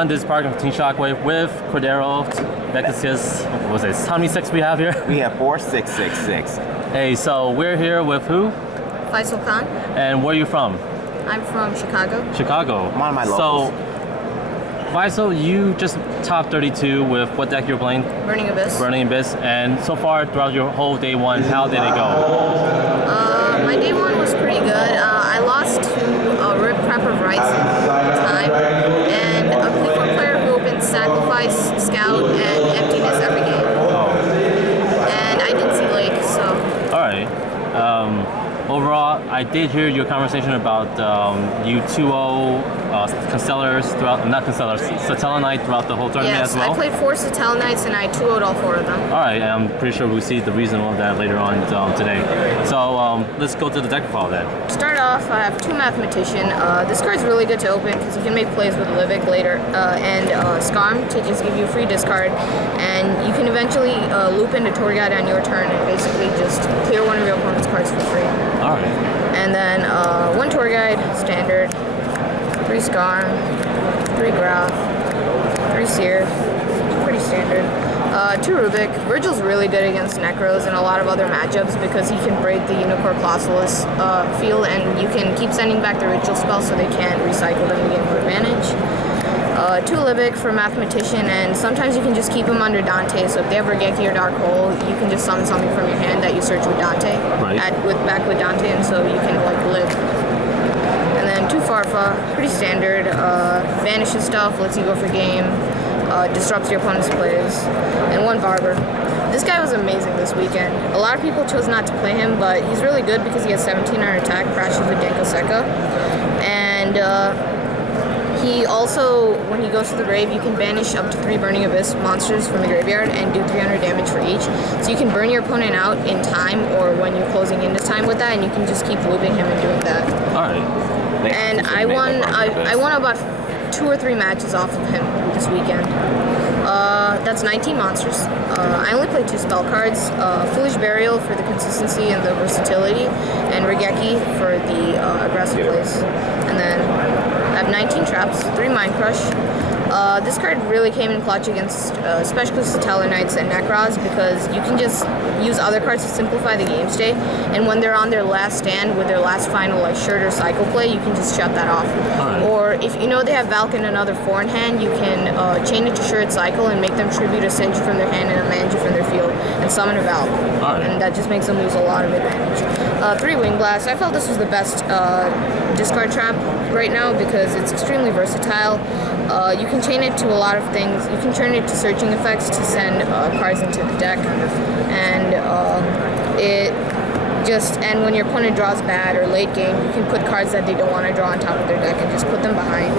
everyone, this is Park from Team Shockwave with Cordero, YCS. What was it? How many six we have here? We have 4666. Hey, so we're here with who? Faisal Khan. And where are you from? I'm from Chicago. Chicago. One of my locals. So, Faisal, you just top 32 with what deck you're playing? Burning Abyss. Burning Abyss. And so far throughout your whole day one, how did it go? My day one was pretty good. I lost to Rip Prepper Rights time, and a Cleveland player who opened Sacrifice, Scout, and Emptiness every game. Oh. And I didn't see Lake, so. Alright. Overall, I did hear your conversation about you 2-0 Constellars throughout, not Constellars, Satellanite throughout the whole tournament Yes, as well? I played 4 Satellites and I 2-0'd all 4 of them. Alright, I'm pretty sure we'll see the reason of that later on today. So let's go to the deck profile then. To start off, I have 2 Mathematician. This card's really good to open because you can make plays with Livic later, and Scarm to just give you a free discard, and you can eventually loop into Tour Guide on your turn and basically just clear one of your opponent's cards for free. Alright. And then 1 Tour Guide, standard, 3 Scarm, 3 Graph, 3 Seer, pretty standard. 2 Rubik. Virgil's really good against Necros and a lot of other matchups because he can break the Unicorn Colossalus field, and you can keep sending back the ritual spells so they can't recycle them to gain more advantage. 2 Libic for Mathematician, and sometimes you can just keep them under Dante, so if they have Regeki or Dark Hole, you can just summon something from your hand that you search with Dante, right. back with Dante, and so you can like live. And then 2 Farfa, pretty standard, vanishes stuff, lets you go for game, disrupts your opponent's plays, and 1 Barber. This guy was amazing this weekend. A lot of people chose not to play him, but he's really good because he has 17 on attack, crashes with Denko Sekka, and he also, when he goes to the grave, you can banish up to 3 Burning Abyss monsters from the graveyard and do 300 damage for each. So you can burn your opponent out in time or when you're closing into time with that, and you can just keep looping him and doing that. Alright. And I won about 2 or 3 matches off of him this weekend. That's 19 monsters. I only played 2 spell cards, Foolish Burial for the consistency and the versatility, and Regeki for the aggressive plays. And then I have 19 traps, 3 Mind Crush. This card really came in clutch against especially Satellarnites and Necros because you can just use other cards to simplify the game state, and when they're on their last stand with their last final like shirt or cycle play, you can just shut that off. Right. Or if you know they have Valk and another 4 in hand, you can chain it to shirt cycle and make them tribute a Senju from their hand and a Manju from their field and summon a Valk. Right. And that just makes them lose a lot of advantage. 3 Wing Blast. I felt this was the best discard trap right now because it's extremely versatile. You can chain it to a lot of things. You can turn it to searching effects to send cards into the deck, and and when your opponent draws bad or late game, you can put cards that they don't want to draw on top of their deck and just put them behind.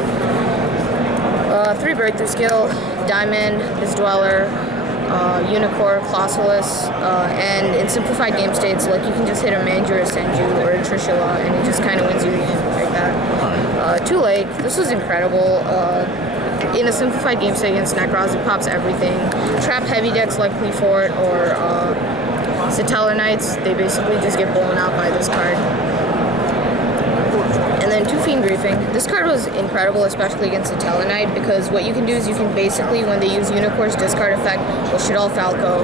3 Breakthrough Skill, Diamond, Biz Dweller, Unicorn, Colossalus, and in simplified game states, like you can just hit a Manju or a Senju or a Trishula, and it just kind of wins you the game like that. 2 Lake, this was incredible. In a simplified game state against Necros, it pops everything. Trap heavy decks like Fort or Satellarnites, they basically just get blown out by this card. And then 2 Fiend Griefing. This card was incredible, especially against Satellite, because what you can do is you can basically, when they use Unicorn's discard effect, or Shadal Falco,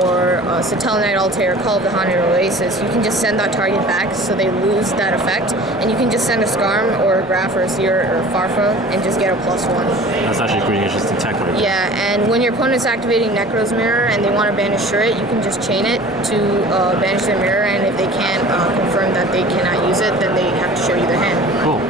or Satellite Altair, Call of the Haunted Oasis, you can just send that target back so they lose that effect, and you can just send a Scarm or a Graph or a Seer or a Farfa and just get a +1. That's actually pretty interesting tech right there. Yeah, and when your opponent's activating Necro's Mirror and they want to banish Shurret, you can just chain it to banish their mirror, and if they can't confirm that they cannot use it, then they have to show you their hand. Cool.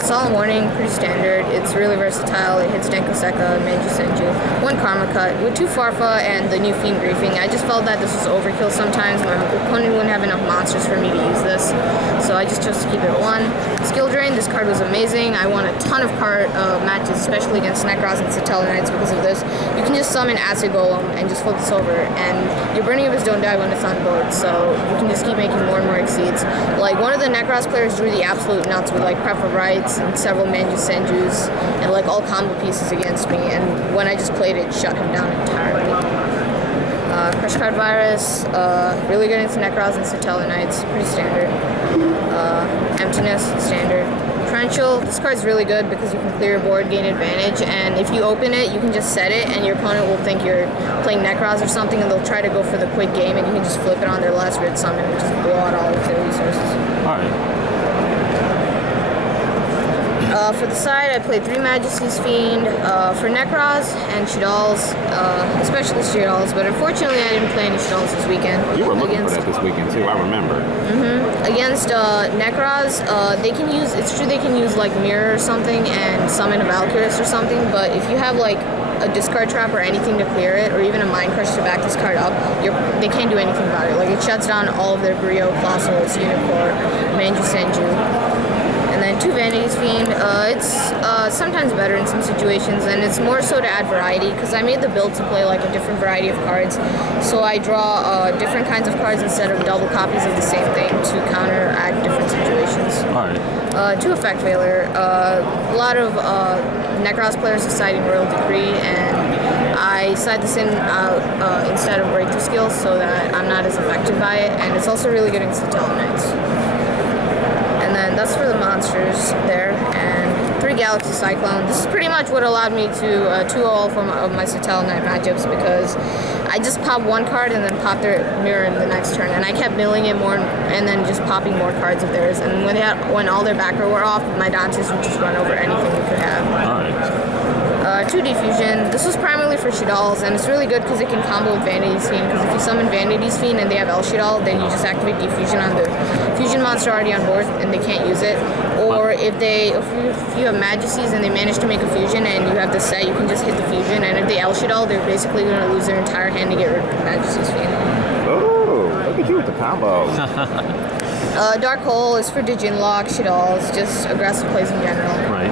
Solemn Warning, pretty standard. It's really versatile. It hits Denko Sekka, Manju Senju. 1 Karma Cut. With 2 Farfa and the new Fiend Griefing, I just felt that this was overkill sometimes. My opponent wouldn't have enough monsters for me to use this, so I just chose to keep it at 1. Skill Drain, this card was amazing. I won a ton of matches, especially against Necros and Satellarnites because of this. You can just summon Acid Golem and just flip this over, and your Burning Abyss don't die when it's on board, so you can just keep making more and more exceeds. Like, one of the Necros players drew the absolute nuts with like Prep of Rights and several Manju Senjus and like all combo pieces against me, and when I just played it, shut him down entirely. Crush Card Virus, really good against Necros and Satellarnites, pretty standard. Emptiness, standard. Torrential. This card's really good because you can clear your board, gain advantage, and if you open it, you can just set it, and your opponent will think you're playing Necroz or something, and they'll try to go for the quick game, and you can just flip it on their last red summon and just blow out all of their resources. All right. For the side, I played 3 Majesty's Fiend for Necroz and Shadal's, especially Shadal's, but unfortunately I didn't play any Shadal's this weekend. You were looking for that this weekend too, I remember. Against Necroz, they can use, it's true they can use like Mirror or something and summon a Valkyrus or something, but if you have like a discard trap or anything to clear it, or even a Mind Crush to back this card up, they can't do anything about it. Like, it shuts down all of their Brio, Colossus, Unicorn, Manju Senju. And then 2 Vanity's Fiend. It's sometimes better in some situations, and it's more so to add variety, because I made the build to play like a different variety of cards. So I draw different kinds of cards instead of double copies of the same thing to counteract different situations. All right. 2 Effect Veiler. A lot of Necroz players are citing Royal Decree, and I side this in instead of Breakthrough Skills so that I'm not as affected by it, and it's also really good against the Tellarknights. And then that's for the monsters there, and 3 Galaxy Cyclone. This is pretty much what allowed me to 2-0 all of my Satellite Knight matchups, because I just pop one card and then pop their mirror in the next turn, and I kept milling it more and then just popping more cards of theirs. And when all their back row were off, my Dantes would just run over anything we could have. All right. 2 Diffusion. This was primarily for Shadal's, and it's really good because it can combo with Vanity's Fiend, because if you summon Vanity's Fiend and they have El Shadal, then you just activate Diffusion on the fusion monster already on board and they can't use it. Or if you have Majesties and they manage to make a fusion and you have the set, you can just hit the fusion, and if they El Shadal, they're basically going to lose their entire hand to get rid of Majesty's Fiend. Oh, look at you with the combo. Dark Hole is for Digimon, Shadal's, just aggressive plays in general. Right.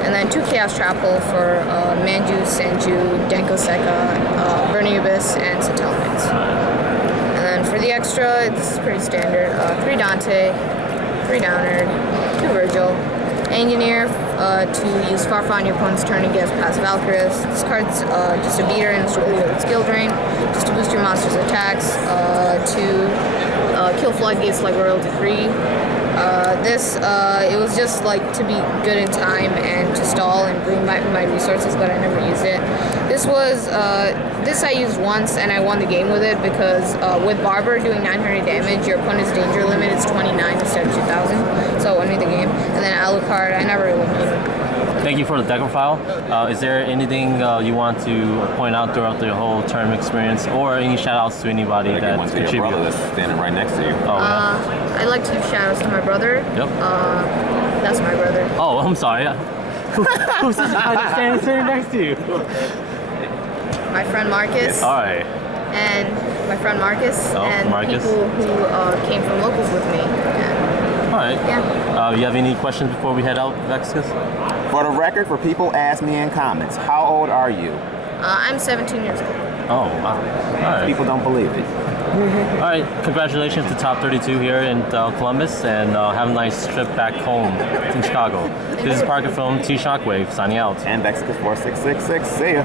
And then 2 Chaos Trap Hole for Manju, Senju, Denko Sekka, Burning Abyss, and Satellite Knights. And then for the extra, this is pretty standard. 3 Dante, 3 Downerd, 2 Virgil, Engineer to use Farfa on your opponent's turn and get past Valkyrus. This card's just a beater and it's really good with skill drain, just to boost your monster's attacks, to kill floodgates like Royal Decree. It was just like to be good in time and to stall and bring back my resources, but I never used it. This I used once and I won the game with it because with Barber doing 900 damage, your opponent's danger limit is 29 instead of 2,000, so I won me the game. And then Alucard, I never really made it. Thank you for the deck profile. Is there anything you want to point out throughout the whole term experience, or any shout outs to anybody that One to your contributed? brother that's standing right next to you. Oh, yeah. I'd like to give shout outs to my brother. Yep. That's my brother. Oh, I'm sorry. Who's this guy standing next to you? My friend Marcus. All right. And my friend Marcus. Oh, and Marcus. people who came from locals with me. And, All right. yeah. You have any questions before we head out, Vexus? For the record, for people ask me in comments, how old are you? I'm 17 years old. Oh, wow. All right. People don't believe it. All right. Congratulations to Top 32 here in Columbus, and have a nice trip back home in Chicago. This is Parker from T Shockwave signing out. And Vexicus 4666. See ya.